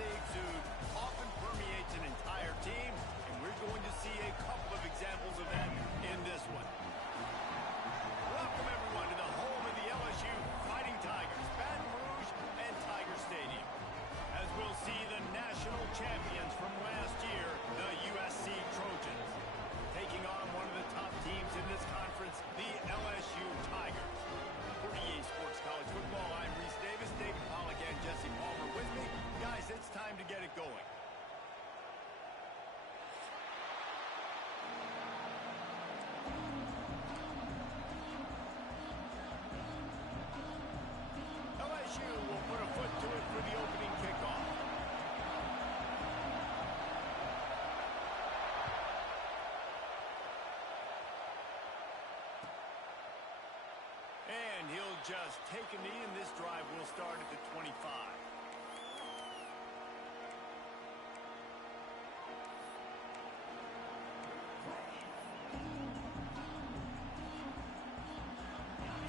they exude often permeates an entire team, and we're going to see a couple of examples of that in this one. Welcome, everyone, to the home of the LSU Fighting Tigers, Baton Rouge and Tiger Stadium, as we'll see the national champions from last year, the USC Trojans, taking on one of the top teams in this conference, the LSU Tigers. For EA Sports College Football, I'm Reese Davis, David Pollack, and Jesse Palmer with me. Guys, it's time to get it going. LSU will put a foot to it for the opening kickoff. And he'll just take a knee, and this drive will start at the 25.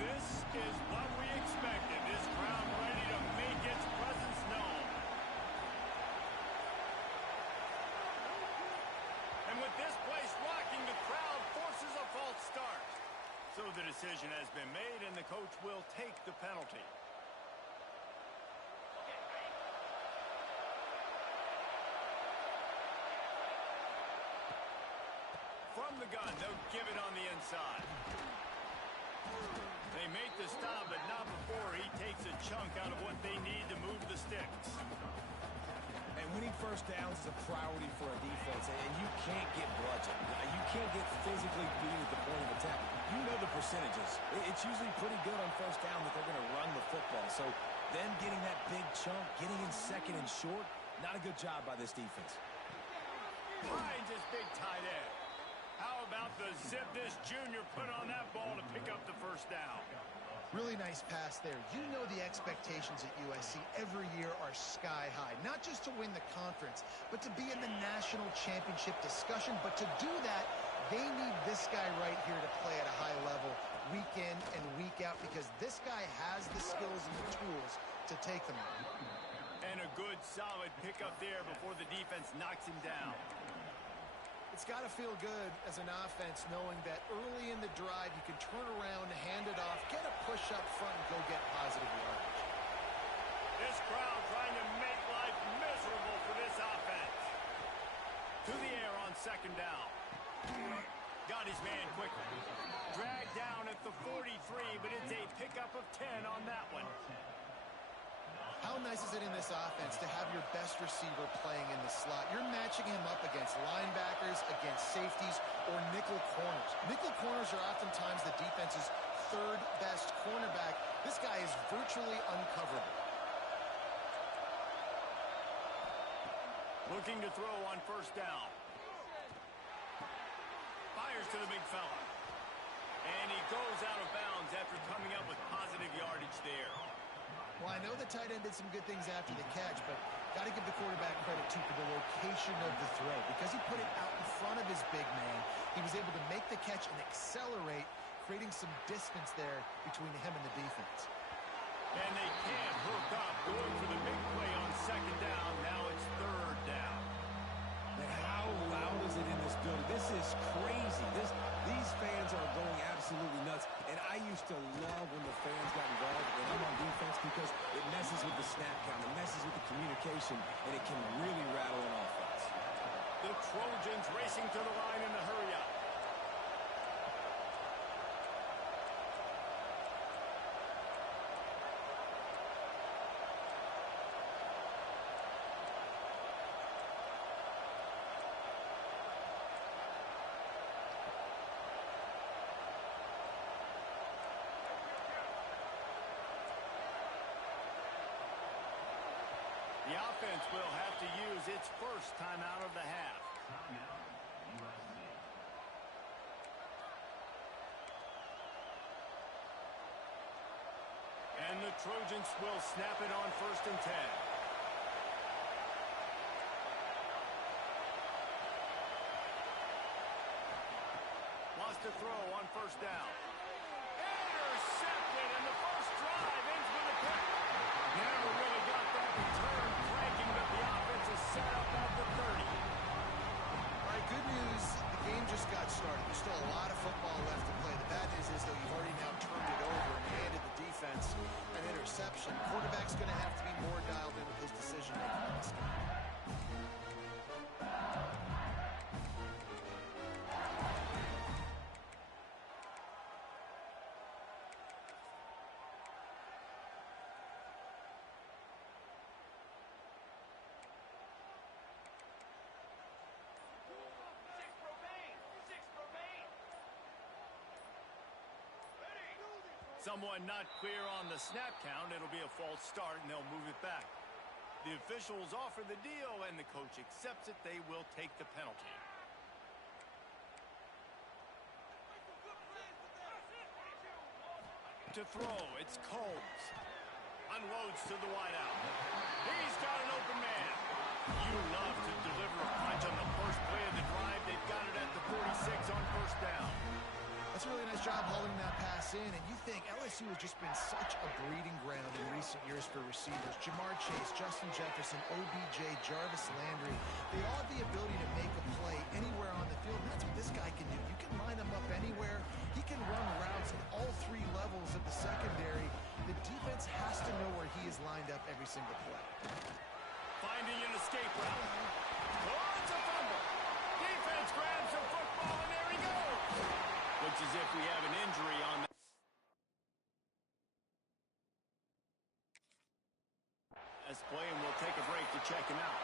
This is what we expected. This crowd ready to make its presence known. And with this place rocking, the crowd forces a false start. So the decision has been made, and the coach will take the penalty. From the gun, they'll give it on the inside. They make the stop, but not before he takes a chunk out of what they need to move the sticks. And winning first downs is a priority for a defense, and you can't get bludgeoned. You can't get physically beat at the point of attack. You know the percentages. It's usually pretty good on first down that they're going to run the football. So them getting that big chunk, getting in second and short, not a good job by this defense. Finds his big tight end. How about the zip this junior put on that ball to pick up the first down? Really nice pass there. You know the expectations at USC every year are sky high. Not just to win the conference, but to be in the national championship discussion. But to do that, they need this guy right here to play at a high level week in and week out, because this guy has the skills and the tools to take them on. And a good, solid pickup there before the defense knocks him down. It's got to feel good as an offense knowing that early in the drive you can turn around, hand it off, get a push up front, and go get positive yardage. This crowd trying to make life miserable for this offense. To the air on second down. Got his man quickly. Dragged down at the 43, but it's a pickup of 10 on that one. How nice is it in this offense to have your best receiver playing in the slot? You're matching him up against linebackers, against safeties, or nickel corners. Nickel corners are oftentimes the defense's third best cornerback. This guy is virtually uncoverable. Looking to throw on first down. Fires to the big fella. And he goes out of bounds after coming up with positive yardage there. Well, I know the tight end did some good things after the catch, but got to give the quarterback credit, too, for the location of the throw. Because he put it out in front of his big man, he was able to make the catch and accelerate, creating some distance there between him and the defense. And they can't hook up, going for the big play on second down. Now it's third down. And how loud is it in this building? This is crazy. These fans are going absolutely nuts. And I used to love when the fans got involved when I'm on defense, because it messes with the snap count, it messes with the communication, and it can really rattle an offense. The Trojans racing to the line in the hurry-up. The offense will have to use its first timeout of the half. And the Trojans will snap it on 1st and 10. Wants to throw on first down. Intercepted, and the first drive ends with a pick. Never really got that return cranking, but the offense interception. Quarterback's going to have to be more dialed in with his decision-making in this game. Someone not clear on the snap count. It'll be a false start, and they'll move it back. The officials offer the deal, and the coach accepts it. They will take the penalty. To throw, it's Combs. Unloads to the wideout. He's got an open man. You love to deliver a punch on the first play of the drive. They've got it at the 46 on first down. That's a really nice job hauling that pass in, and you think LSU has just been such a breeding ground in recent years for receivers. Jamar Chase, Justin Jefferson, OBJ, Jarvis Landry, they all have the ability to make a play anywhere on the field, and that's what this guy can do. You can line him up anywhere. He can run routes at all three levels of the secondary. The defense has to know where he is lined up every single play. Finding an escape route. Oh, it's a fumble. Defense grabs the football, and there he goes. Looks as if we have an injury on that. As play, and we'll take a break to check him out.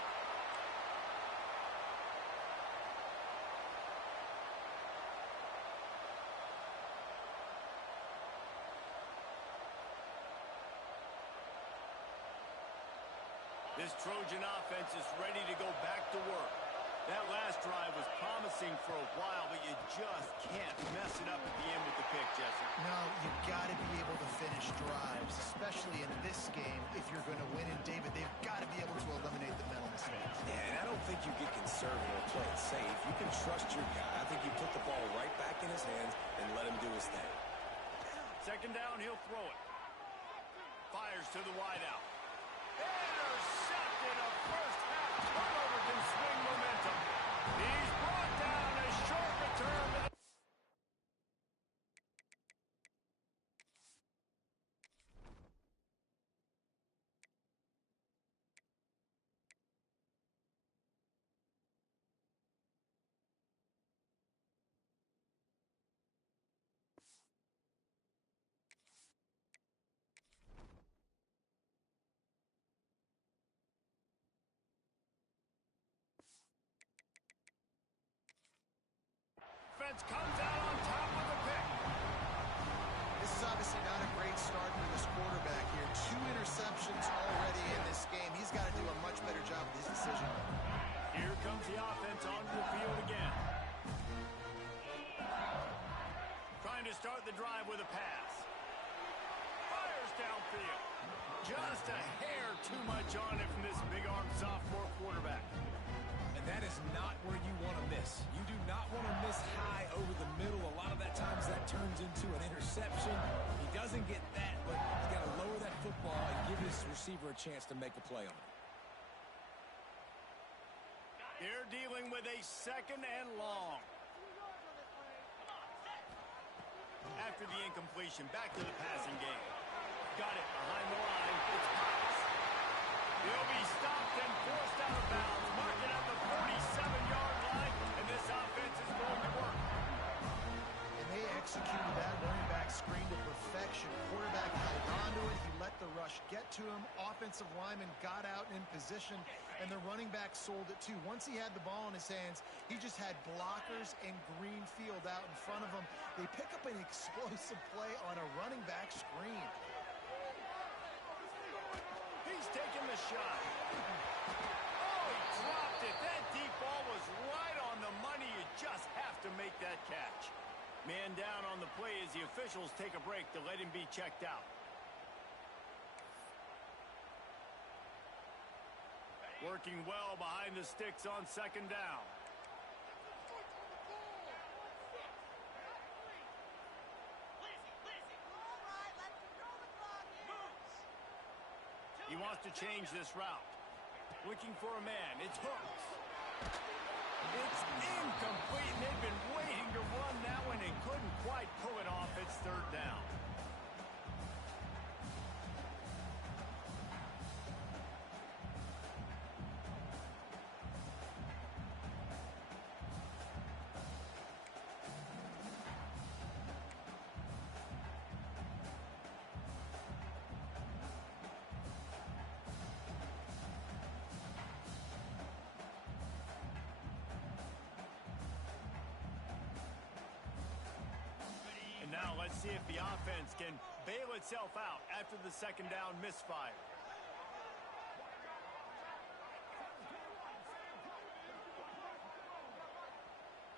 This Trojan offense is ready to go back to work. That last drive was promising for a while, but you just can't mess it up at the end with the pick, Jesse. No, you got to be able to finish drives, especially in this game if you're going to win. And, David, they've got to be able to eliminate the mental mistakes. Yeah, and I don't think you get conservative or play it safe. You can trust your guy. I think you put the ball right back in his hands and let him do his thing. Second down, he'll throw it. Fires to the wideout. Intercepted. A first half turnover can swing momentum. He's brought down. A short return to the... comes out on top of the pick. This is obviously not a great start for this quarterback here. 2 interceptions already in this game. He's got to do a much better job with his decision. Here comes the offense onto the field again. Trying to start the drive with a pass. Fires downfield. Just a hair too much on it from this big-armed sophomore quarterback. And that is not where you want to miss. You do not want to miss high over the middle. A lot of that times that turns into an interception. He doesn't get that, but he's got to lower that football and give his receiver a chance to make a play on it. They're dealing with a second and long. After the incompletion, back to the passing game. Got it behind the line. It's Potts. He'll be stopped and forced out of bounds. Mark it at the 47-yard line, and this offense is going to work. And they executed that running back screen to perfection. Quarterback held onto it. He let the rush get to him. Offensive lineman got out in position, and the running back sold it too. Once he had the ball in his hands, he just had blockers and green field out in front of him. They pick up an explosive play on a running back screen. He's taking the shot. Oh, he dropped it. That deep ball was right on the money. You just have to make that catch. Man down on the play as the officials take a break to let him be checked out. Working well behind the sticks on second down. He wants to change this route. Looking for a man. It's Hooks. It's incomplete. They've been waiting to run that one and couldn't quite pull it off. It's third down. see if the offense can bail itself out after the second down misfire.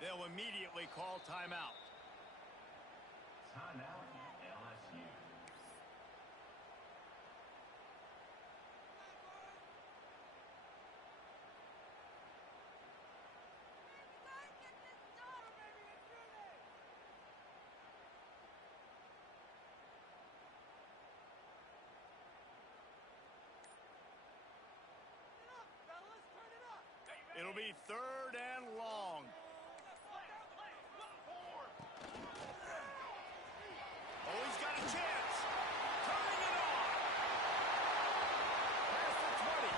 They'll immediately call timeout. Timeout, LSU. It'll be third and long. Oh, he's got a chance. Turning it on. Past the 20.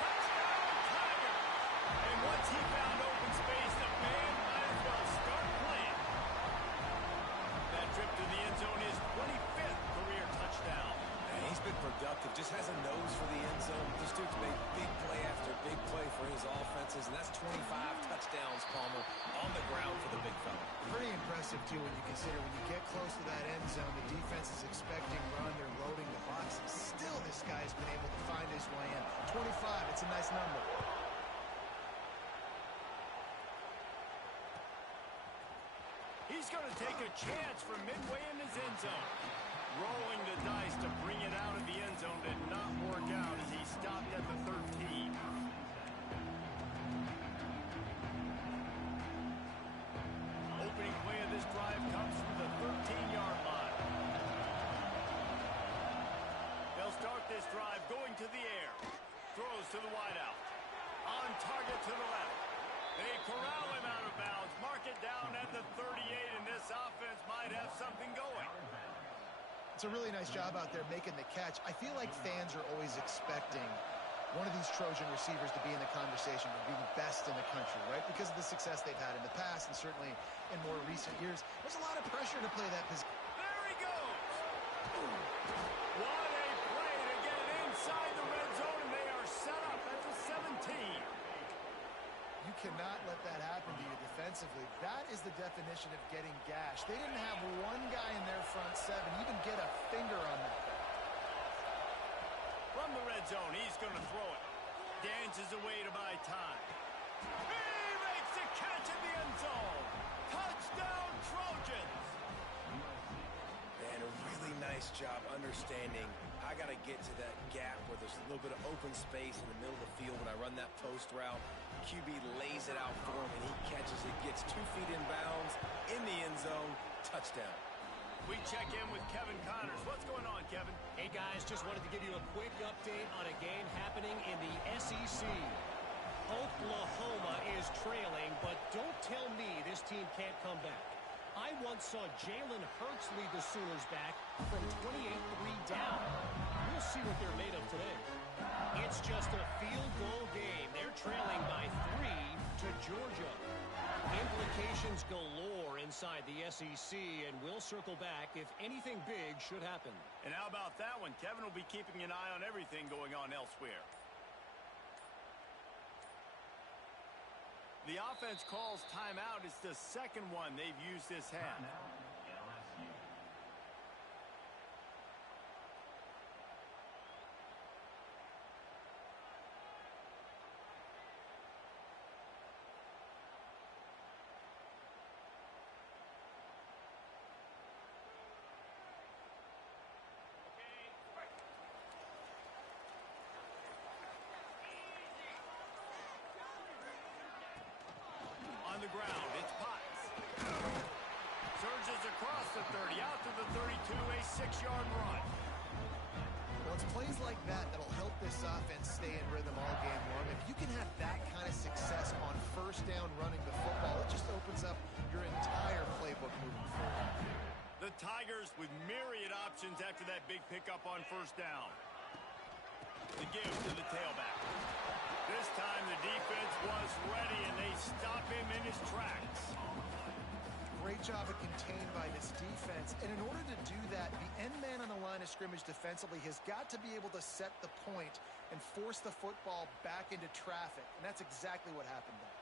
Touchdown, Tiger. And once he found open space, the man might as well start playing. That trip to the end zone is 25th career touchdown. And he's been productive, just has a nose for the end zone. This dude's made big play after big play for his offenses, and that's 25 touchdowns, Palmer, on the ground for the big fella. Pretty impressive, too, when you consider when you get close to that end zone, the defense is expecting run, they're loading the boxes. Still, this guy's been able to find his way in. 25, it's a nice number. He's going to take a chance from midway in his end zone. Rolling the dice to bring it out of the end zone did not work out as he stopped at the 13. Opening play of this drive comes from the 13-yard line. They'll start this drive going to the air. Throws to the wideout. On target to the left. They corral him out of bounds. Mark it down at the 38, and this offense might have something going. It's a really nice job out there making the catch. I feel like fans are always expecting one of these Trojan receivers to be in the conversation for being best in the country, right? Because of the success they've had in the past and certainly in more recent years. There's a lot of pressure to play that position. There he goes! What a play to get it inside the red zone, and they are set up at the 17. You cannot let that happen to you defensively. That is the definition of getting gashed. They didn't have one guy in their front seven even get a finger on that guy. From the red zone, he's going to throw it. Dances away to buy time. He makes the catch in the end zone. Touchdown, Trojans! Man, a really nice job understanding I got to get to that gap where there's a little bit of open space in the middle of the field when I run that post route. QB lays it out for him, and he catches it, gets 2 feet in bounds, in the end zone, touchdown. We check in with Kevin Connors. What's going on, Kevin? Hey, guys, just wanted to give you a quick update on a game happening in the SEC. Oklahoma is trailing, but don't tell me this team can't come back. I once saw Jalen Hurts lead the Sooners back from 28-3 down. We'll see what they're made of today. It's just a field goal game. They're trailing by 3 to Georgia. Implications galore inside the SEC, and we'll circle back if anything big should happen. And how about that one? Kevin will be keeping an eye on everything going on elsewhere. The offense calls timeout. It's the second one they've used this half. On the ground, it's Potts. Surges across the 30, out to the 32, a 6-yard run. Well, it's plays like that that'll help this offense stay in rhythm all game long. If you can have that kind of success on first down running the football, it just opens up your entire playbook moving forward. The Tigers with myriad options after that big pickup on first down. The give to the tailback. This time the defense was ready, and they stop him in his tracks. Great job of contained by this defense. And in order to do that, the end man on the line of scrimmage defensively has got to be able to set the point and force the football back into traffic. And that's exactly what happened there.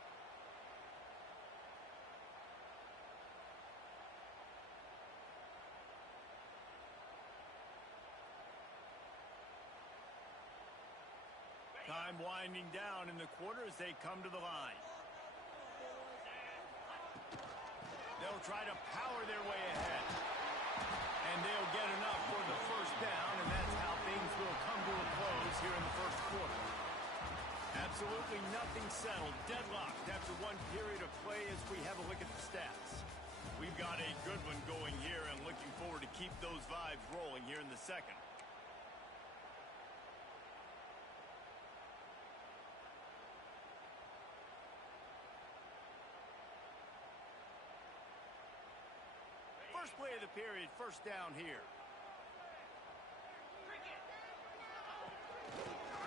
Time winding down in the quarter as they come to the line. They'll try to power their way ahead. And they'll get enough for the first down, and that's how things will come to a close here in the first quarter. Absolutely nothing settled. Deadlocked after one period of play as we have a look at the stats. We've got a good one going here and looking forward to keep those vibes rolling here in the second. First play of the period, first down here.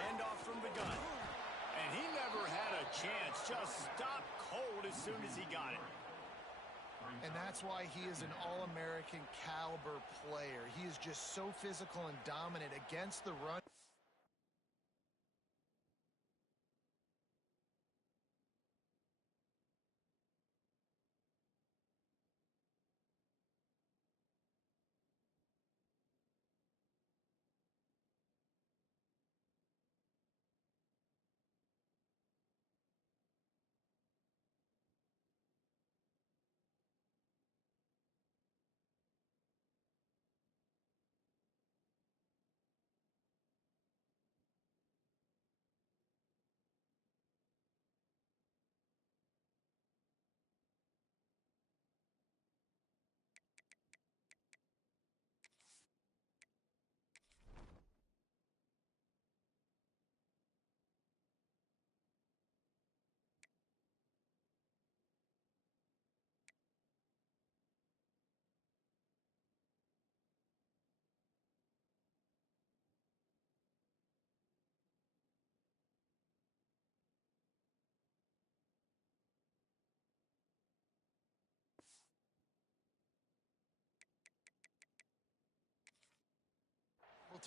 Handoff from the gun. And he never had a chance. Just stopped cold as soon as he got it. And that's why he is an All-American caliber player. He is just so physical and dominant against the run.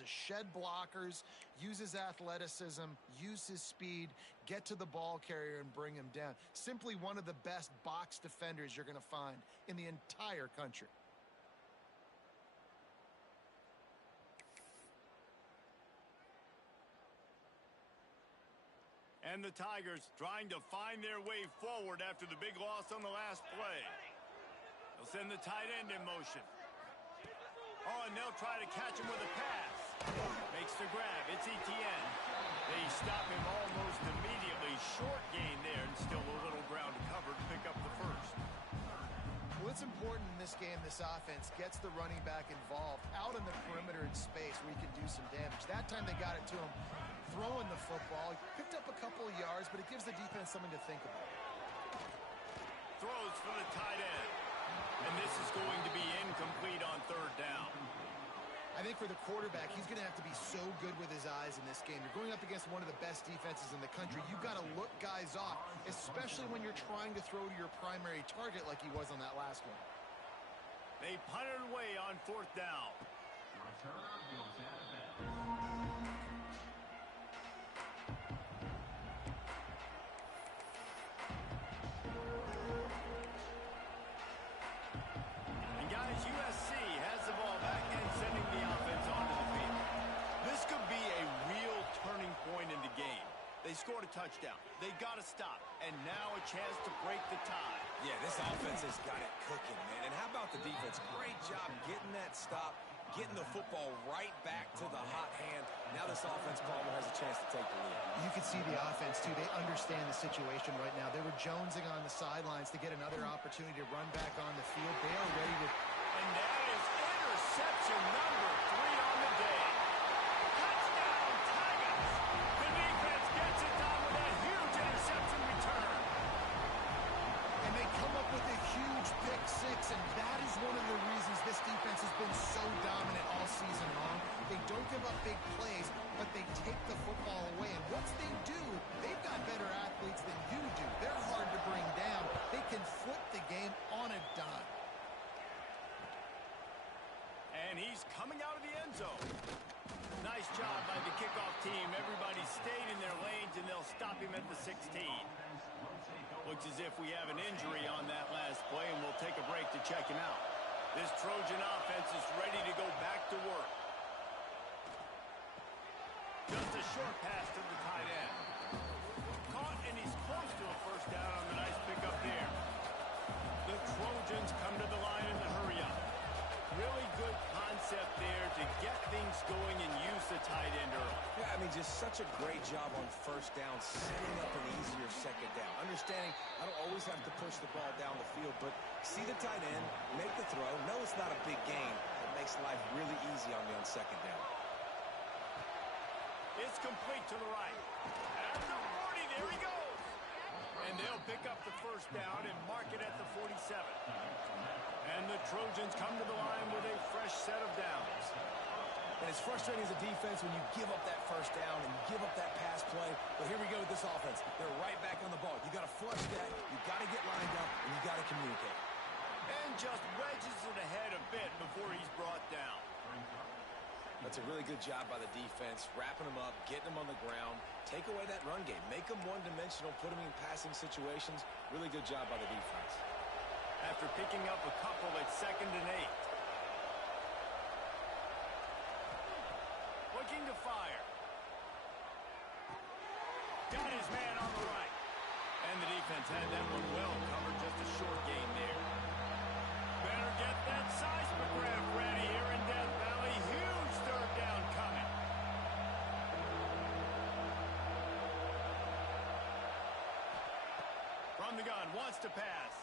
To shed blockers, use his athleticism, use his speed, get to the ball carrier and bring him down. Simply one of the best box defenders you're going to find in the entire country. And the Tigers trying to find their way forward after the big loss on the last play. They'll send the tight end in motion. Oh, and they'll try to catch him with a pass. Makes the grab. It's Etienne. They stop him almost immediately. Short gain there, and still a little ground to cover to pick up the first. Well, it's important in this game, this offense gets the running back involved out in the perimeter in space where he can do some damage. That time they got it to him throwing the football. He picked up a couple of yards, but it gives the defense something to think about. Throws for the tight end. And this is going to be incomplete on third down. I think for the quarterback, he's going to have to be so good with his eyes in this game. You're going up against one of the best defenses in the country. You've got to look guys off, especially when you're trying to throw to your primary target like he was on that last one. They punted away on fourth down. USC has the ball back and sending the offense onto the field. This could be a real turning point in the game. They scored a touchdown. They got to stop. And now a chance to break the tie. Yeah, this offense has got it cooking, man. And how about the defense? Great job getting that stop, getting the football right back to the hot hand. Now this offense probably has a chance to take the lead. You can see the offense, too. They understand the situation right now. They were jonesing on the sidelines to get another opportunity to run back on the field. They are ready to... And that is interception number 3 on the day. Touchdown, Tigers! The defense gets it done with a huge interception return. And they come up with a huge pick six, and that is one of the reasons this defense has been so dominant all season long. They don't give up big plays, but they take the football away. And once they do, they've got better athletes than you do. They're hard to bring down. They can flip the game on a dime. And he's coming out of the end zone. Nice job by the kickoff team. Everybody stayed in their lanes, and they'll stop him at the 16. Looks as if we have an injury on that last play, and we'll take a break to check him out. This Trojan offense is ready to go back to work. Just a short pass to the tight end. Caught, and he's close to a first down on the nice pickup there. The Trojans come to the line in the hurry-up. Really good concept there to get things going and use the tight end early. Yeah, I mean, just such a great job on first down, setting up an easier second down. Understanding I don't always have to push the ball down the field, but see the tight end, make the throw. No, it's not a big gain. It makes life really easy on me on second down. It's complete to the right. After 40, there he goes. And they'll pick up the first down and mark it at the 47. And the Trojans come to the line with a fresh set of downs. And it's frustrating as a defense when you give up that first down and you give up that pass play. But here we go with this offense. They're right back on the ball. You got to flush that. You got to get lined up, and you got to communicate. And just wedges it ahead a bit before he's brought down. That's a really good job by the defense, wrapping them up, getting them on the ground, take away that run game, make them one-dimensional, put them in passing situations. Really good job by the defense. After picking up a couple at 2nd and 8. Looking to fire. Got his man on the right. And the defense had that one well covered, just a short gain there. Better get that seismograph ready here in Death Valley. Huge third down coming. From the gun, wants to pass.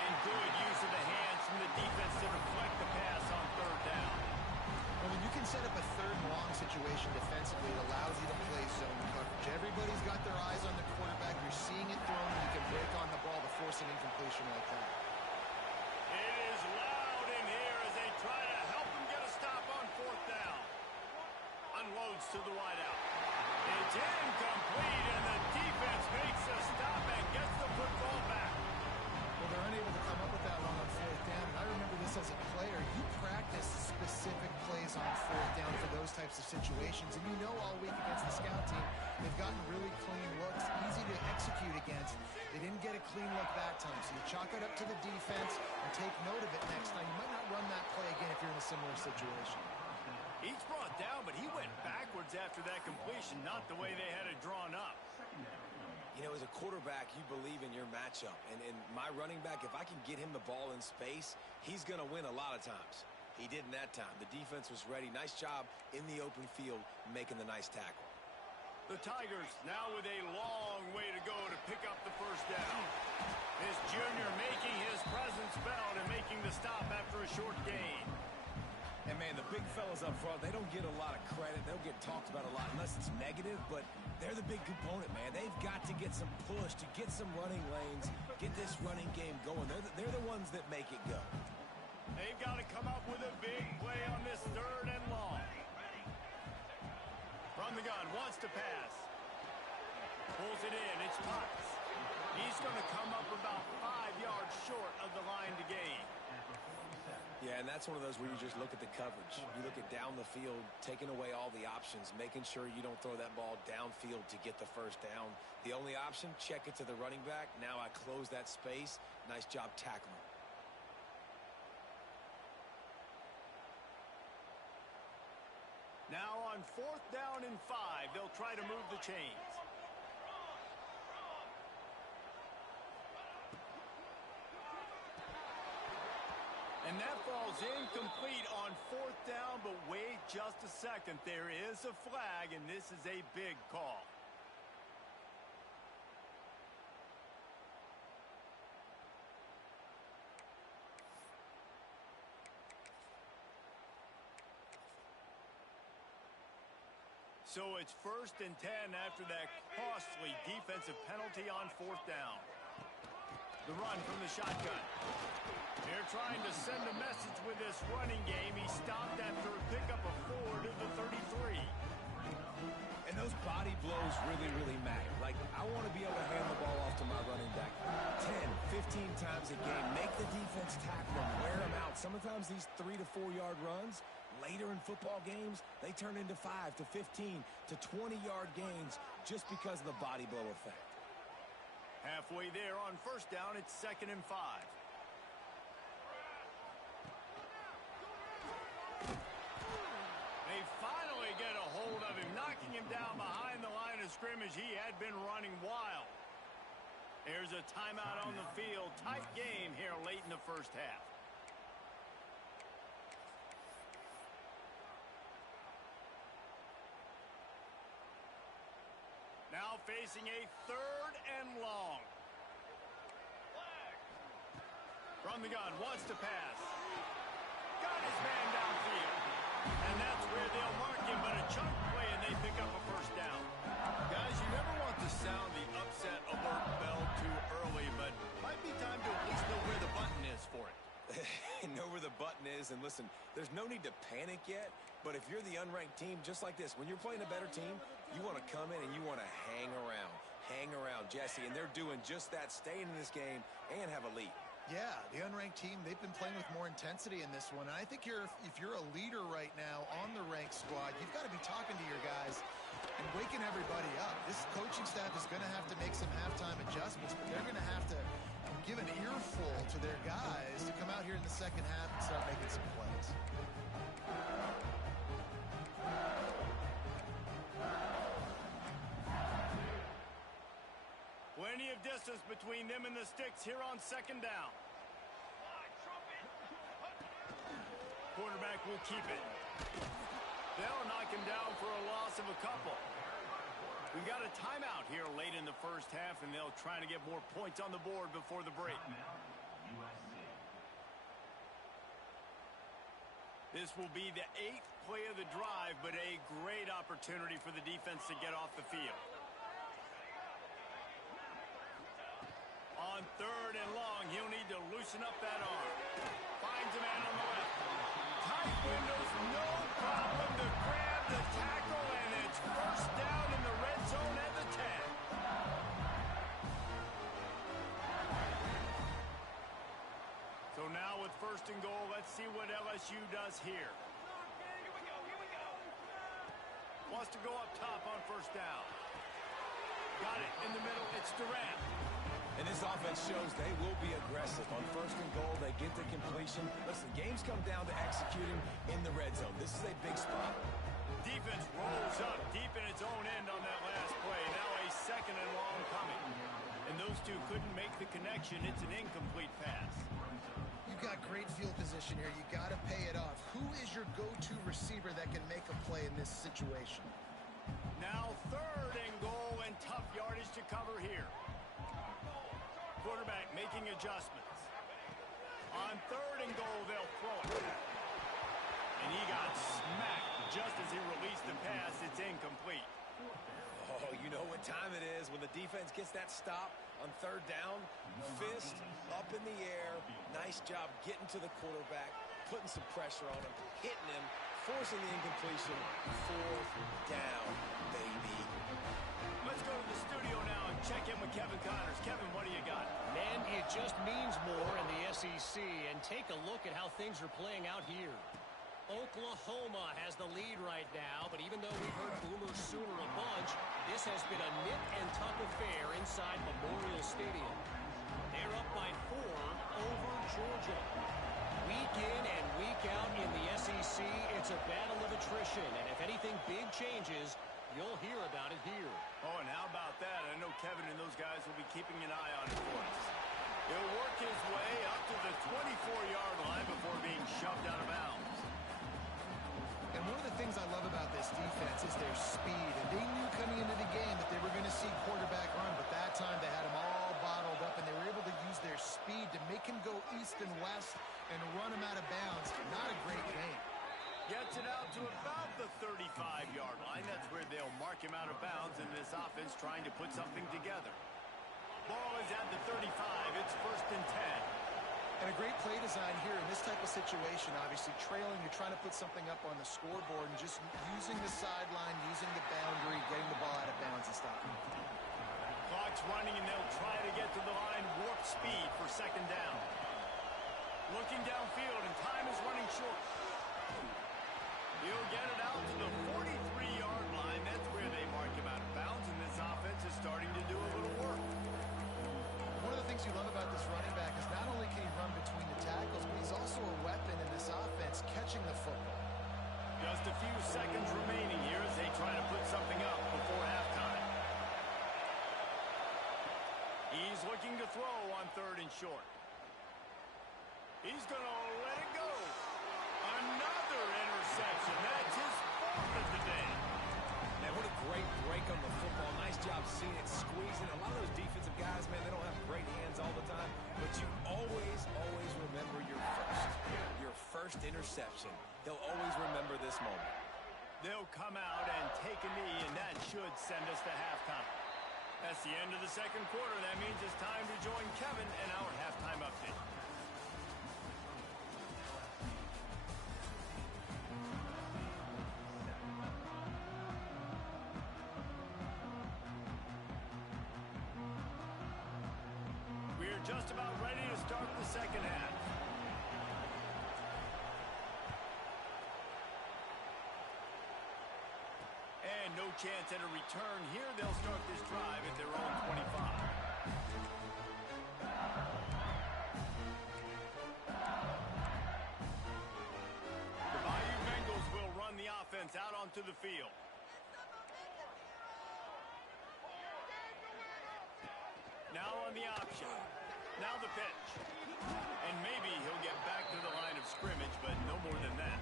And good use of the hands from the defense to deflect the pass on third down. I mean, you can set up a third and long situation defensively. It allows you to play zone coverage. Everybody's got their eyes on the quarterback. You're seeing it thrown, and you can break on the ball to force an incompletion like that. It is loud in here as they try to help him get a stop on fourth down. Unloads to the wideout. It's incomplete, and the defense makes a stop and gets the football back. Well, they're unable to come up with that one on fourth down. And I remember this as a player. You practice specific plays on fourth down for those types of situations. And you know all week against the scout team, they've gotten really clean looks, easy to execute against. They didn't get a clean look that time. So you chalk it up to the defense and take note of it next time. You might not run that play again if you're in a similar situation. He's brought down, but he went backwards after that completion, not the way they had it drawn up. You know, as a quarterback, you believe in your matchup. And my running back, if I can get him the ball in space, he's going to win a lot of times. He did in that time. The defense was ready. Nice job in the open field making the nice tackle. The Tigers now with a long way to go to pick up the first down. This junior making his presence felt and making the stop after a short gain. And, man, the big fellas up front, they don't get a lot of credit. They'll get talked about a lot unless it's negative, but they're the big component, man. They've got to get some push, to get some running lanes, get this running game going. They're the ones that make it go. They've got to come up with a big play on this third and long. From the gun, wants to pass. Pulls it in, it's Potts. He's going to come up about 5 yards short of the line to gain. Yeah, and that's one of those where you just look at the coverage. You look at down the field, taking away all the options, making sure you don't throw that ball downfield to get the first down. The only option, check it to the running back. Now I close that space. Nice job tackling. Now on fourth down and 5, they'll try to move the chains. And that falls incomplete on fourth down, but wait just a second. There is a flag, and this is a big call. So it's 1st and 10 after that costly defensive penalty on fourth down. The run from the shotgun. They're trying to send a message with this running game. He stopped after a pickup of 4 to the 33. And those body blows really, really matter. Like, I want to be able to hand the ball off to my running back 10, 15 times a game. Make the defense tackle them, wear them out. Sometimes these 3 to 4 yard runs, later in football games, they turn into 5 to 15 to 20 yard gains just because of the body blow effect. Halfway there on first down, it's 2nd and 5. They finally get a hold of him, knocking him down behind the line of scrimmage. He had been running wild. Here's a timeout on the field. Tight game here late in the first half. Now facing a 3rd and long. From the gun, wants to pass. Got his man downfield. And that's where they'll mark him, but a chunk play, and they pick up a first down. Guys, you never want to sound the upset alert bell too early, but might be time to at least know where the button is for it. Know where the button is, and listen, there's no need to panic yet, but if you're the unranked team, just like this, when you're playing a better team, you want to come in and you want to hang around, Jesse, and they're doing just that, staying in this game and have a lead. Yeah, the unranked team, they've been playing with more intensity in this one. And I think if you're a leader right now on the ranked squad, you've got to be talking to your guys and waking everybody up. This coaching staff is going to have to make some halftime adjustments, but they're going to have to give an earful to their guys to come out here in the second half and start making some plays. Plenty of distance between them and the sticks here on 2nd down. Quarterback will keep it. They'll knock him down for a loss of a couple. We've got a timeout here late in the first half, and they'll try to get more points on the board before the break. This will be the 8th play of the drive, but a great opportunity for the defense to get off the field. On 3rd and long, he'll need to loosen up that arm. Finds a man on the left. Tight windows, no problem to grab the tackle, and it's first down in the red zone at the 10. So now with 1st and goal, let's see what LSU does here. Wants to go up top on 1st down. Got it in the middle. It's Durant. And this offense shows they will be aggressive. On 1st and goal, they get the completion. Listen, games come down to executing in the red zone. This is a big spot. Defense rolls up deep in its own end on that last play. Now a 2nd and long coming. And those two couldn't make the connection. It's an incomplete pass. You've got great field position here. You got to pay it off. Who is your go-to receiver that can make a play in this situation? Now 3rd and goal and tough yardage to cover here. Quarterback making adjustments. On 3rd and goal, they'll throw it. And he got smacked just as he released the pass. It's incomplete. Oh, you know what time it is when the defense gets that stop on 3rd down. Fist up in the air. Nice job getting to the quarterback, putting some pressure on him, hitting him, forcing the incompletion. 4th down, baby. Let's go to the studio now and check in with Kevin Connors. Kevin, what do you got? Man, it just means more in the SEC. And take a look at how things are playing out here. Oklahoma has the lead right now, but even though we've heard Boomer Sooner a bunch, this has been a nip and tuck affair inside Memorial Stadium. They're up by 4 over Georgia. Week in and week out in the SEC, it's a battle of attrition, and if anything big changes, you'll hear about it here. Oh, and how about that? I know Kevin and those guys will be keeping an eye on it for us. He'll work his way up to the 24-yard line before being shoved out of bounds. And one of the things I love about this defense is their speed. And they knew coming into the game that they were going to see quarterback run, but that time they had him all bottled up, and they were able to use their speed to make him go east and west and run him out of bounds. Not a great game. Gets it out to about the 35-yard line. That's where they'll mark him out of bounds, and this offense trying to put something together. Ball is at the 35. It's 1st and 10. And a great play design here in this type of situation. Obviously, trailing, you're trying to put something up on the scoreboard and just using the sideline, using the boundary, getting the ball out of bounds and stopping. Clock's running, and they'll try to get to the line. Warp speed for 2nd down. Looking downfield, and time is running short. He'll get it out to the 43-yard line. That's where they mark him out of bounds, and this offense is starting to do a little work. One of the things you love about this running back is not only can he run between the tackles, but he's also a weapon in this offense catching the football. Just a few seconds remaining here third and short. He's going to let it go. Another interception. That's his fourth of the day. Man, what a great break on the football. Nice job seeing it squeezing. A lot of those defensive guys, man, they don't have great hands all the time, but you always remember your first interception. They'll always remember this moment. They'll come out and take a knee, and that should send us to halftime. That's the end of the second quarter. That means it's time to join Kevin and our halftime update. We're just about ready to start the second half. And no chance at a return here. They'll start this drive at their own 25. The Bayou Bengals will run the offense out onto the field. Now on the option. Now the pitch. And maybe he'll get back to the line of scrimmage, but no more than that.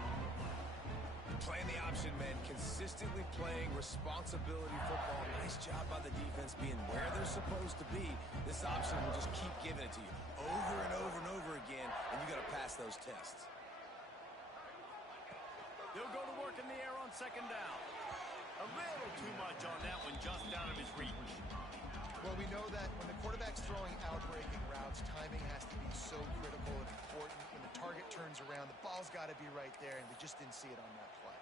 Playing the option, man. Consistently playing responsibility football. Nice job by the defense being where they're supposed to be. This option will just keep giving it to you over and over and over again, and you got to pass those tests. They'll go to work in the air on second down. A little too much on that one, just out of his reach. Well, we know that when the quarterback's throwing out-breaking routes, timing has to be so critical and important. When the target turns around, the ball's got to be right there, and we just didn't see it on that play.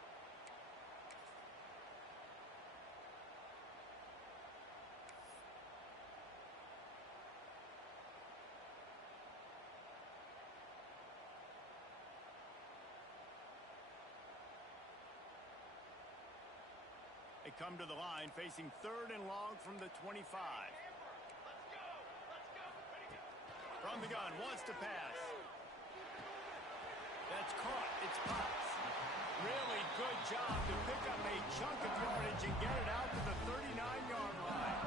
They come to the line facing third and long from the 25. From the gun, wants to pass. That's caught. It's Potts. Really good job to pick up a chunk of yardage and get it out to the 39-yard line.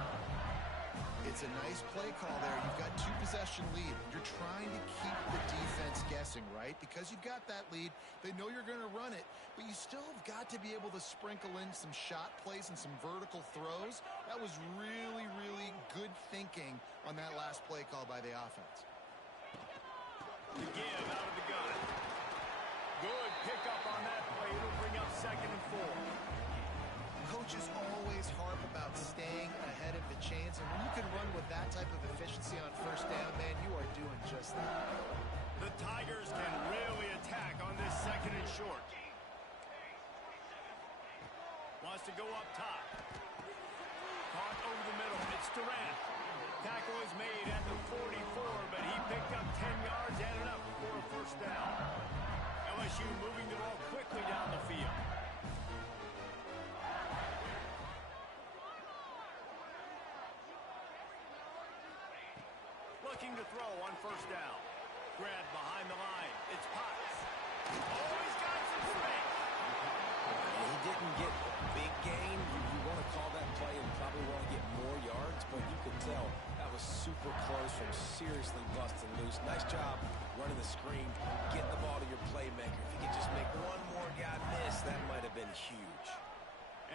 It's a nice play call there. You've got two-possession lead. You're trying to keep the defense guessing, right? Because you've got that lead, they know you're going to run it, but you still have got to be able to sprinkle in some shot plays and some vertical throws. That was really, really good thinking on that last play call by the offense. The give out of the gun. Good pickup on that play. It'll bring up second and 4. Coaches always harp about staying ahead of the chains, and when you can run with that type of efficiency on first down, man, you are doing just that. The Tigers can really attack on this second and short. Wants to go up top. Caught over the middle. It's Durant. Tackle is made at the 44, but he picked up 10 yards and enough for a first down. LSU moving the ball quickly down the field. Looking to throw on first down. Grab behind the line. It's Potts. Oh, he's got some space. He didn't get a big gain. You want to call that play and probably want to get more yards, but you could tell that was super close from seriously busting loose. Nice job running the screen, getting the ball to your playmaker. If you could just make one more guy miss, that might have been huge.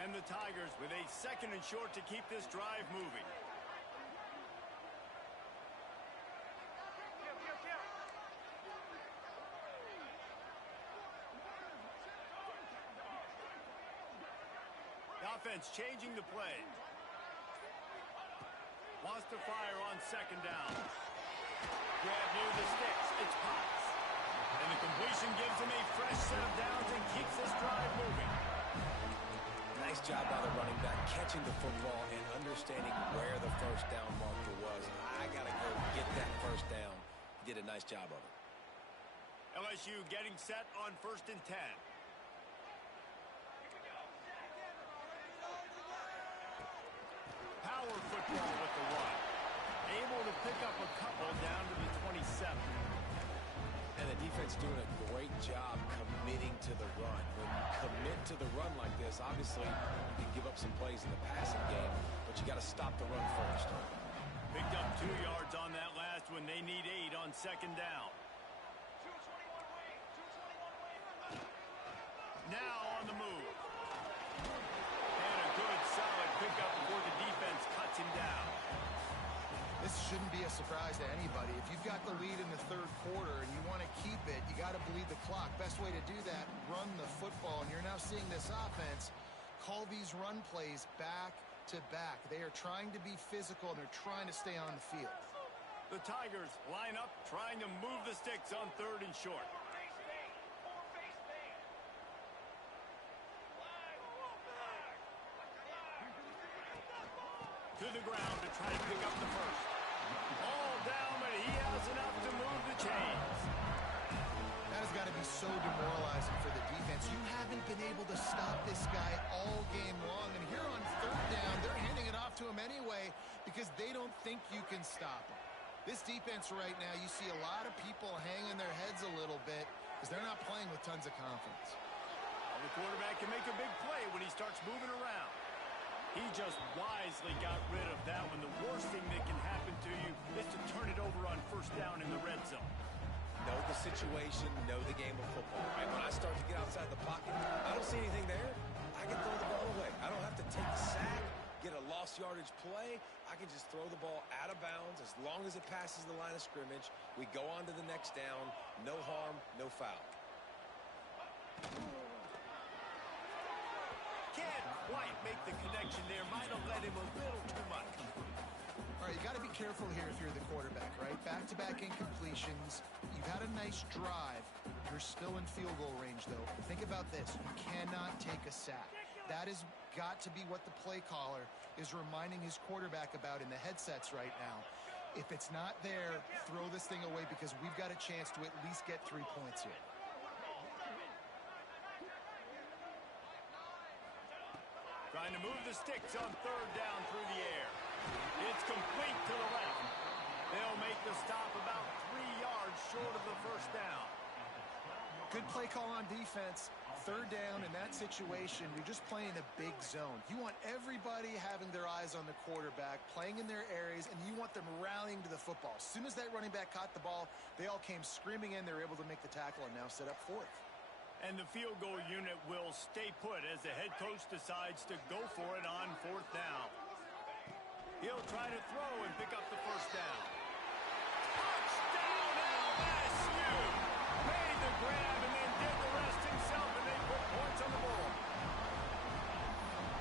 And the Tigers with a second and short to keep this drive moving. Offense changing the play. Wants to fire on second down. Grab near the sticks. It's Potts. And the completion gives him a fresh set of downs and keeps this drive moving. Nice job by the running back, catching the football and understanding where the first down marker was. I got to go get that first down. He did a nice job of it. LSU getting set on first and 10. Power football with the run. Able to pick up a couple down to the 27. And the defense doing a great job committing to the run. When you commit to the run like this, obviously you can give up some plays in the passing game, but you got to stop the run first. Picked up 2 yards on that last when they need 8 on second down. Now on the move. And a good, solid pickup before the defense cuts him down. This shouldn't be a surprise to anybody. If you've got the lead in the third quarter and you want to keep it, you got to bleed the clock. Best way to do that, run the football. And you're now seeing this offense call these run plays back to back. They are trying to be physical, and they're trying to stay on the field. The Tigers line up, trying to move the sticks on 3rd and short. To the ground to try to pick up the first. All down, but he has enough to move the chains. That has got to be so demoralizing for the defense. You haven't been able to stop this guy all game long. And here on 3rd down, they're handing it off to him anyway because they don't think you can stop him. This defense right now, you see a lot of people hanging their heads a little bit because they're not playing with tons of confidence. Well, the quarterback can make a big play when he starts moving around. He just wisely got rid of that one. The worst thing that can happen to you is to turn it over on 1st down in the red zone. Know the situation, know the game of football, right? When I start to get outside the pocket, I don't see anything there. I can throw the ball away. I don't have to take a sack, get a lost yardage play. I can just throw the ball out of bounds as long as it passes the line of scrimmage. We go on to the next down. No harm, no foul. Can't quite make the connection there. Might have let him a little too much. All right, you got to be careful here if you're the quarterback, right? Back-to-back incompletions. You've had a nice drive. You're still in field goal range, though. Think about this. You cannot take a sack. That has got to be what the play caller is reminding his quarterback about in the headsets right now. If it's not there, throw this thing away because we've got a chance to at least get 3 points here. Trying to move the sticks on 3rd down through the air. It's complete to the left. They'll make the stop about 3 yards short of the 1st down. Good play call on defense. 3rd down in that situation, you're just playing a big zone. You want everybody having their eyes on the quarterback, playing in their areas, and you want them rallying to the football. As soon as that running back caught the ball, they all came screaming in. They were able to make the tackle and now set up 4th. And the field goal unit will stay put as the head coach decides to go for it on 4th down. He'll try to throw and pick up the 1st down. Touchdown LSU! Made the grab and then did the rest himself, and they put points on the board.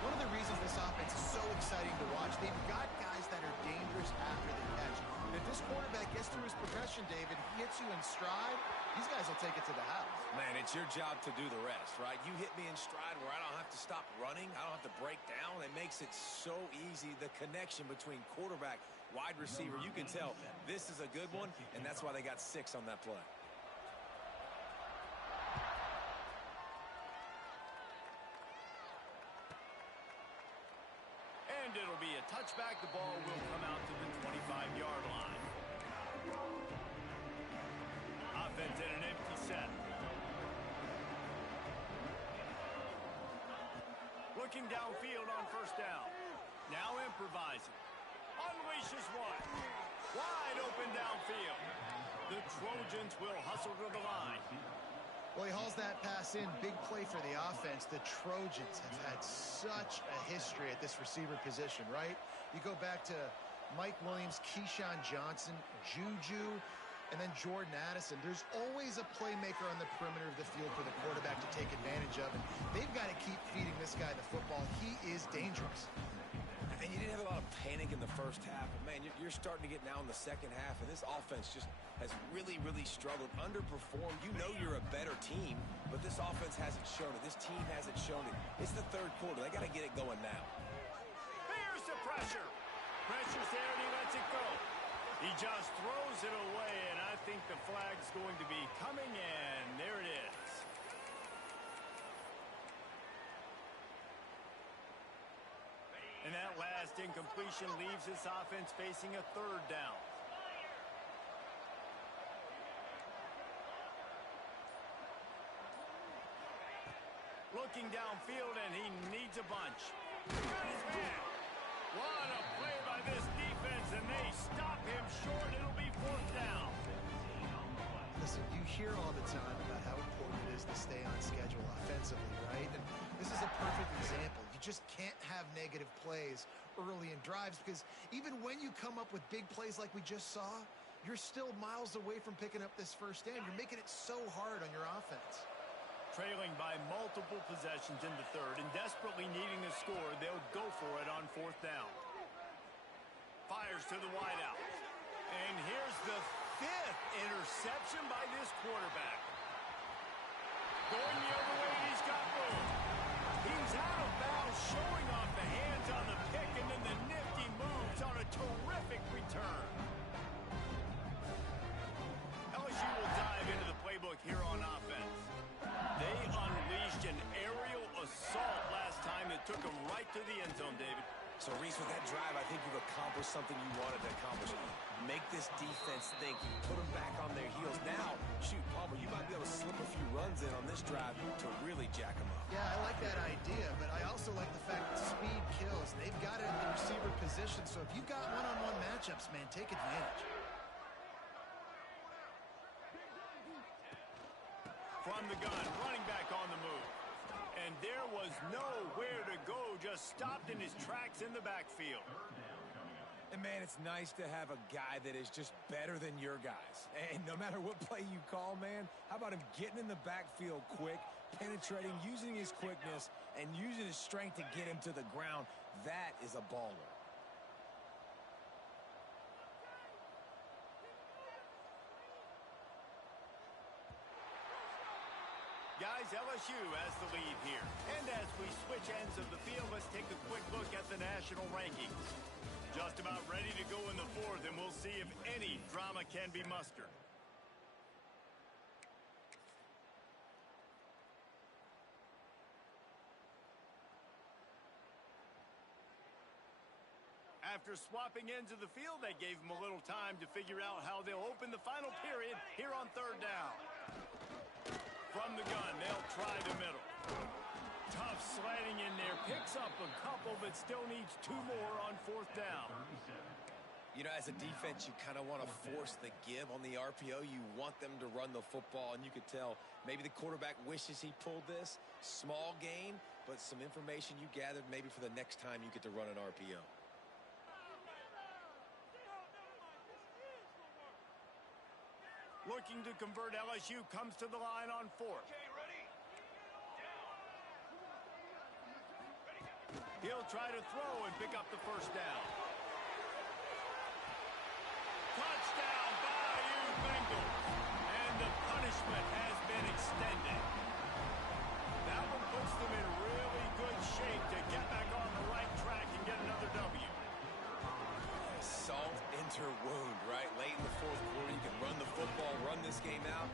One of the reasons this offense is so exciting to watch, they've got guys that are dangerous after the catch. And if this quarterback gets through his progression, David, he hits you in stride, these guys will take it to the house. Man, it's your job to do the rest, right? You hit me in stride where I don't have to stop running. I don't have to break down. It makes it so easy. The connection between quarterback, wide receiver, you can tell this is a good one, and that's why they got 6 on that play. And it'll be a touchback. The ball will come out to the 25-yard line. Offense in an empty set. Looking downfield on 1st down. Now improvising. Unleashes one. Wide open downfield. The Trojans will hustle to the line. Well, he hauls that pass in. Big play for the offense. The Trojans have had such a history at this receiver position, right? You go back to Mike Williams, Keyshawn Johnson, Juju, and then Jordan Addison. There's always a playmaker on the perimeter of the field for the quarterback to take advantage of, and they've got to keep feeding this guy the football. He is dangerous. And you didn't have a lot of panic in the first half, but man, you're starting to get now in the second half, and this offense just has really, really struggled, underperformed. You know you're a better team, but this offense hasn't shown it. This team hasn't shown it. It's the 3rd quarter. They got to get it going now. Here's the pressure. Pressure's there, and he lets it go. He just throws it away, and I think the flag's going to be coming in. There it is. And that last incompletion leaves this offense facing a 3rd down. Looking downfield, and he needs a bunch. Got his man. What a play by this defense, and they stop him short. It'll be fourth down. Listen, you hear all the time about how important it is to stay on schedule offensively, right? And this is a perfect example. You just can't have negative plays early in drives because even when you come up with big plays like we just saw, you're still miles away from picking up this first down. You're making it so hard on your offense. Trailing by multiple possessions in the third and desperately needing a score, they'll go for it on fourth down. Fires to the wideout. And here's the fifth interception by this quarterback. Going the other way, he's got room. He's out of bounds, showing off the hands on the pick, and then the nifty moves on a terrific return. LSU will dive into the playbook here on offense. They unleashed an aerial assault last time that took them right to the end zone, David. So, Reese, with that drive, I think you've accomplished something you wanted to accomplish. Make this defense think. You put them back on their heels. Now, shoot, Palmer, you might be able to slip a few runs in on this drive to really jack them up. Yeah, I like that idea, but I also like the fact that speed kills. They've got it in the receiver position, so if you've got one-on-one matchups, man, take advantage. From the gun, running back on the move. And there was nowhere to go, just stopped in his tracks in the backfield. And, man, it's nice to have a guy that is just better than your guys. And no matter what play you call, man, how about him getting in the backfield quick, penetrating, using his quickness, and using his strength to get him to the ground? That is a baller. Guys, LSU has the lead here. And as we switch ends of the field, let's take a quick look at the national rankings. Just about ready to go in the fourth, and we'll see if any drama can be mustered. After swapping ends of the field, that gave them a little time to figure out how they'll open the final period here on third down. From the gun, they'll try the middle. Tough sledding in there. Picks up a couple, but still needs two more on fourth down. You know, as a defense, you kind of want to force the give on the RPO. You want them to run the football, and you could tell maybe the quarterback wishes he pulled this. Small gain, but some information you gathered maybe for the next time you get to run an RPO. Looking to convert, LSU comes to the line on fourth. He'll try to throw and pick up the first down. Touchdown, Bayou Bengals. And the punishment has been extended. That one puts them in really good shape to get back on the right track and get another W. Salt enter wound, right? Late in the fourth quarter, you can run the football, run this game out.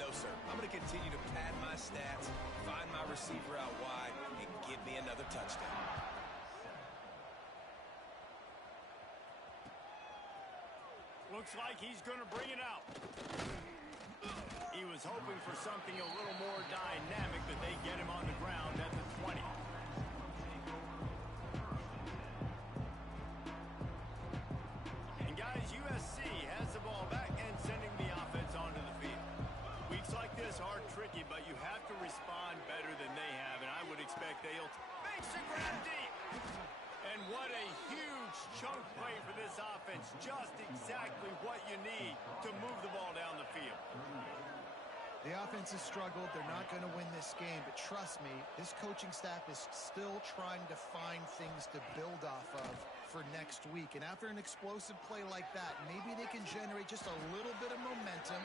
No, sir. I'm going to continue to pad my stats, find my receiver out wide, and give me another touchdown. Looks like he's going to bring it out. He was hoping for something a little more dynamic, but they get him on the ground at the 20. And guys, USC has the ball back and sending the offense onto the field. Weeks like this are tricky, but you have to respond better than they have, and I would expect they'll make the grab deep. And what a huge chunk play for this offense. Just exactly what you need to move the ball down the field. The offense has struggled. They're not going to win this game, but trust me, this coaching staff is still trying to find things to build off of for next week. And after an explosive play like that, maybe they can generate just a little bit of momentum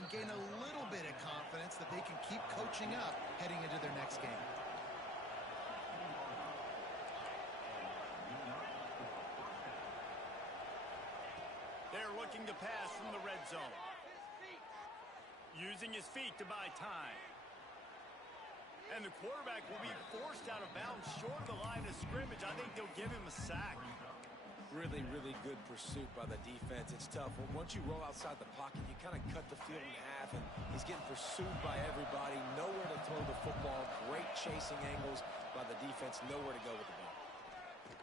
and gain a little bit of confidence that they can keep coaching up heading into their next game. They're looking to pass from the red zone. Using his feet to buy time. And the quarterback will be forced out of bounds short of the line of scrimmage. I think they'll give him a sack. Really, really good pursuit by the defense. It's tough. Once you roll outside the pocket, you kind of cut the field in half, and he's getting pursued by everybody. Nowhere to throw the football. Great chasing angles by the defense. Nowhere to go with the ball.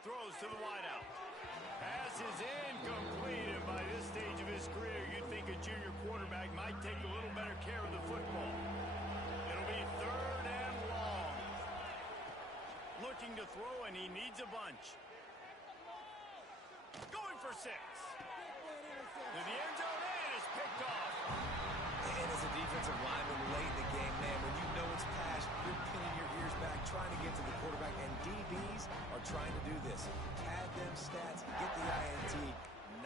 throws to the wideout. Pass is incomplete, and by this stage of his career, you'd think a junior quarterback might take a little better care of the football. It'll be 3rd and long. Looking to throw, and he needs a bunch. Going for 6. To the end zone, and it's picked off. And as a defensive lineman late in the game, man, when you know it's passed, you're pinning your ears back, trying to get to the quarterback, and DBs are trying to do this. Pad them stats, get the INT.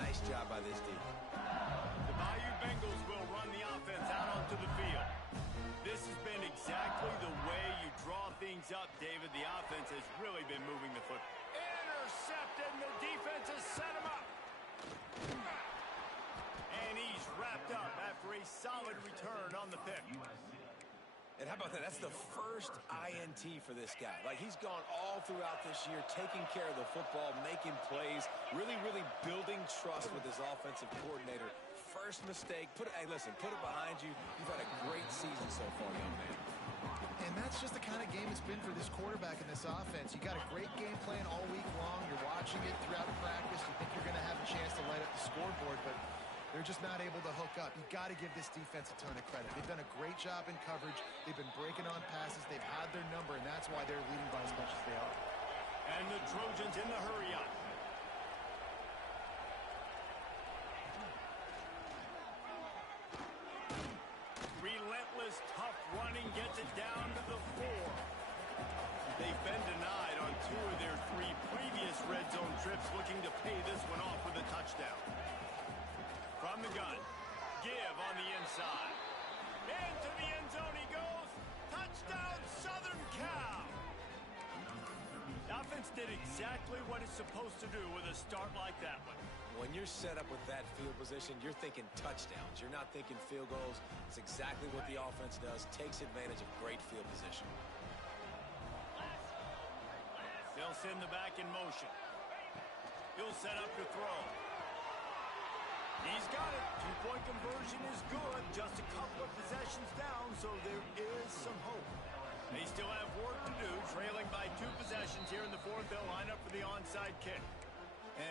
Nice job by this D. The Bayou Bengals will run the offense out onto the field. This has been exactly the way you draw things up, David. The offense has really been moving the football. Intercepted, and the defense has set him up. And he's wrapped up after a solid return on the pick. And how about that? That's the first INT for this guy. Like, he's gone all throughout this year, taking care of the football, making plays, really building trust with his offensive coordinator. First mistake, hey, listen, put it behind you. You've had a great season so far, young man. And that's just the kind of game it's been for this quarterback in this offense. You got a great game plan all week long. You're watching it throughout practice. You think you're going to have a chance to light up the scoreboard, but they're just not able to hook up. You got to give this defense a ton of credit. They've done a great job in coverage. They've been breaking on passes. They've had their number, and that's why they're leading by as much as they are. And the Trojans in the hurry up. Relentless, tough running gets it down to the 4. They've been denied on 2 of their 3 previous red zone trips, looking to pay this one off with a touchdown. From the gun, give on the inside. Into the end zone he goes. Touchdown, Southern Cal. The offense did exactly what it's supposed to do with a start like that one. When you're set up with that field position, you're thinking touchdowns. You're not thinking field goals. It's exactly what the offense does. Takes advantage of great field position. They'll send the back in motion. He'll set up to throw. He's got it. 2-point conversion is good. Just a couple of possessions down, so there is some hope. They still have work to do. Trailing by 2 possessions here in the 4th. They'll line up for the onside kick.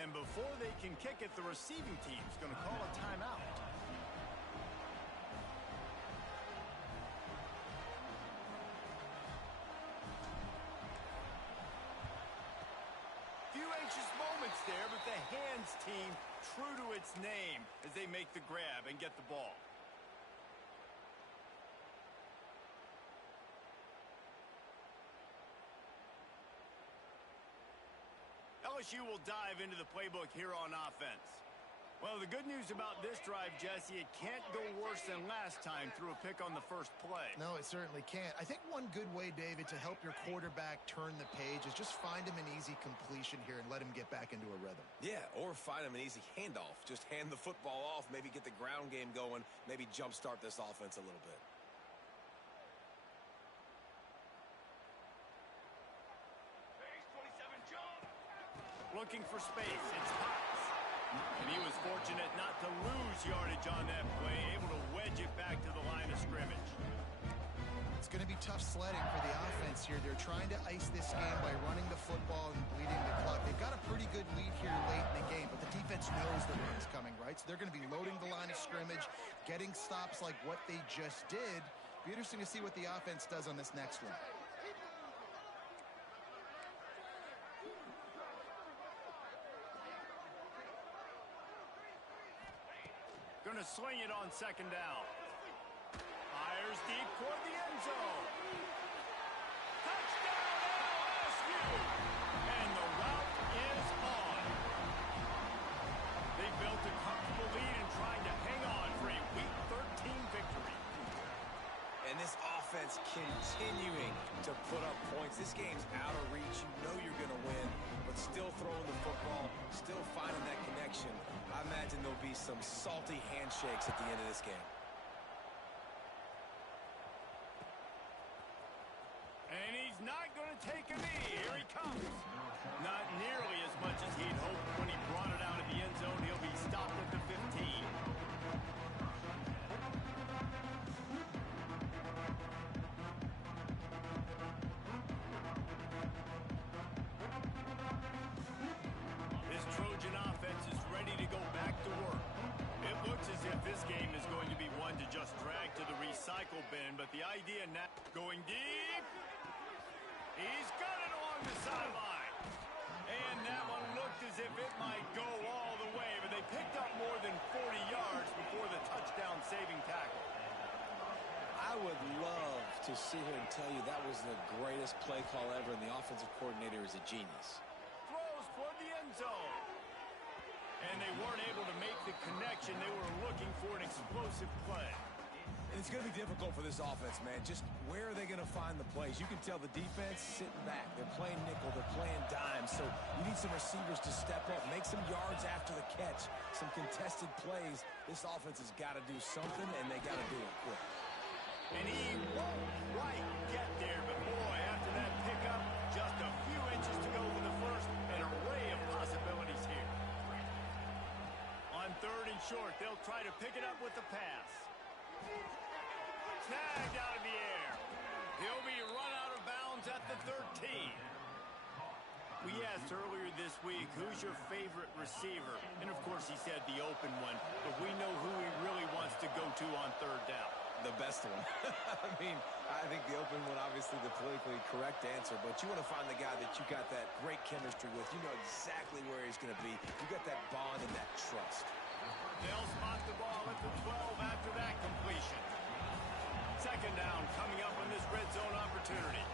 And before they can kick it, the receiving team's going to call a timeout. Few anxious moments there, but the hands team true to its name as they make the grab and get the ball. LSU will dive into the playbook here on offense. Well, the good news about this drive, Jesse, it can't go worse than last time through a pick on the first play. No, it certainly can't. I think one good way, David, to help your quarterback turn the page is just find him an easy completion here and let him get back into a rhythm. Yeah, or find him an easy handoff. Just hand the football off, maybe get the ground game going, maybe jumpstart this offense a little bit. Looking for space. It's Hutz. And he was fortunate not to lose yardage on that play, able to wedge it back to the line of scrimmage. It's going to be tough sledding for the offense here. They're trying to ice this game by running the football and bleeding the clock. They've got a pretty good lead here late in the game, but the defense knows the run is coming, right? So they're going to be loading the line of scrimmage, getting stops like what they just did. Be interesting to see what the offense does on this next one. Going to swing it on 2nd down. Fires deep toward the end zone. Touchdown LSU! And the route is on. They built a comfortable lead and trying to hang on for a Week 13 victory. And this offense continuing to put up points. This game's out of reach. You know you're going to win, but still throwing the football, still finding that connection. I imagine there'll be some salty handshakes at the end of this game. And he's not going to take a knee. Here he comes. Not nearly as much as he'd hoped when he brought it out of the end zone. He'll be stopped at the 15. just dragged to the recycle bin, but the idea now going deep. He's got it along the sideline. And that one looked as if it might go all the way, but they picked up more than 40 yards before the touchdown-saving tackle. I would love to sit here and tell you that was the greatest play call ever, and the offensive coordinator is a genius. Throws toward the end zone. And they weren't able to make the connection. They were looking for an explosive play. And it's going to be difficult for this offense, man. Just where are they going to find the plays? You can tell the defense sitting back. They're playing nickel. They're playing dime. So you need some receivers to step up, make some yards after the catch, some contested plays. This offense has got to do something, and they got to do it quick. And he won't quite get there, but boy, after that pickup, just a few inches to go for the first, an array of possibilities here. On 3rd and short, they'll try to pick it up with the pass. Tagged out of the air. He'll be run out of bounds at the 13. We asked earlier this week, who's your favorite receiver? And of course he said the open one, but we know who he really wants to go to on 3rd down. The best one. I mean, I think the open one, obviously the politically correct answer, but you want to find the guy that you got that great chemistry with. You know exactly where he's going to be. You got that bond and that trust. They'll spot the ball at the 12 after that completion. 2nd down coming up on this red zone opportunity.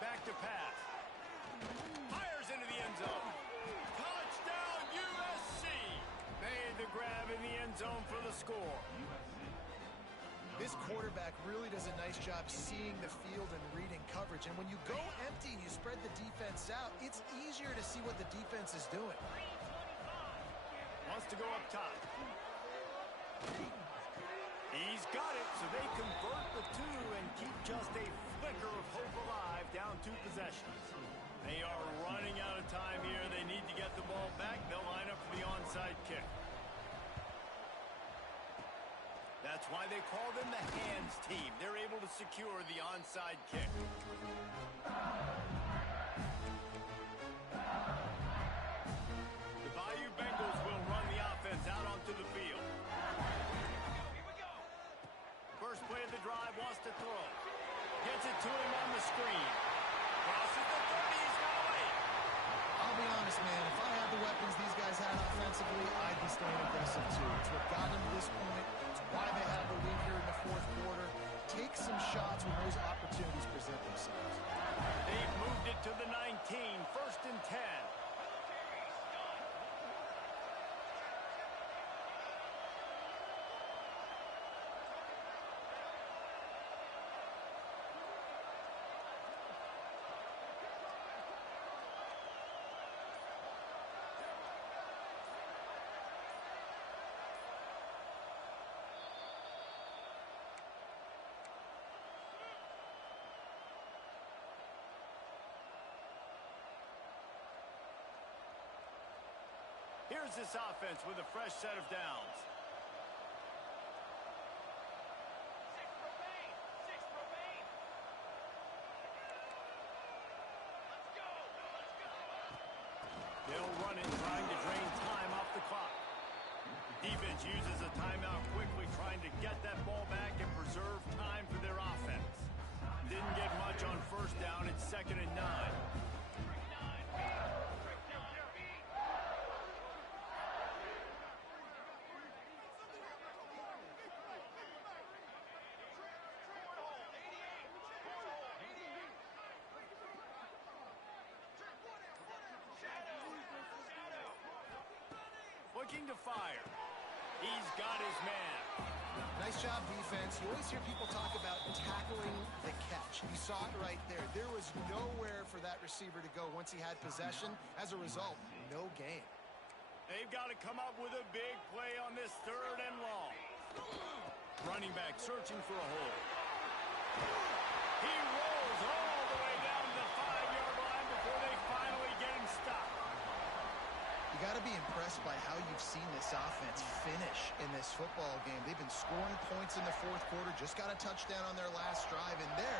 Back to pass. Fires into the end zone. Touchdown USC. Made the grab in the end zone for the score. This quarterback really does a nice job seeing the field and reading coverage. And when you go empty and you spread the defense out, it's easier to see what the defense is doing. Wants to go up top. He's got it, so they convert the 2 and keep just a flicker of hope alive, down 2 possessions. They are running out of time here. They need to get the ball back. They'll line up for the onside kick. That's why they call them the hands team. They're able to secure the onside kick. The Bayou Bengals will run the offense out onto the field. First play of the drive, wants to throw. Gets it to him on the screen. Crosses the 30, he's got away. I'll be honest, man. If I had the weapons these guys had offensively, I'd be staying aggressive too. It's what got them to this point. It's why they have the lead here in the 4th quarter. Take some shots when those opportunities present themselves. They've moved it to the 19, 1st and 10. Here's this offense with a fresh set of downs. They'll run it, trying to drain time off the clock. Defense uses a timeout quickly, trying to get that ball back and preserve time for their offense. Didn't get much on 1st down. It's 2nd and 9. Looking to fire. He's got his man. Nice job, defense. You always hear people talk about tackling the catch. You saw it right there. There was nowhere for that receiver to go once he had possession. As a result, no gain. They've got to come up with a big play on this 3rd and long. Running back searching for a hole. He rolls all the way down to the 5-yard line before they finally get him stopped. You got to be impressed by how you've seen this offense finish in this football game. They've been scoring points in the 4th quarter, just got a touchdown on their last drive, and there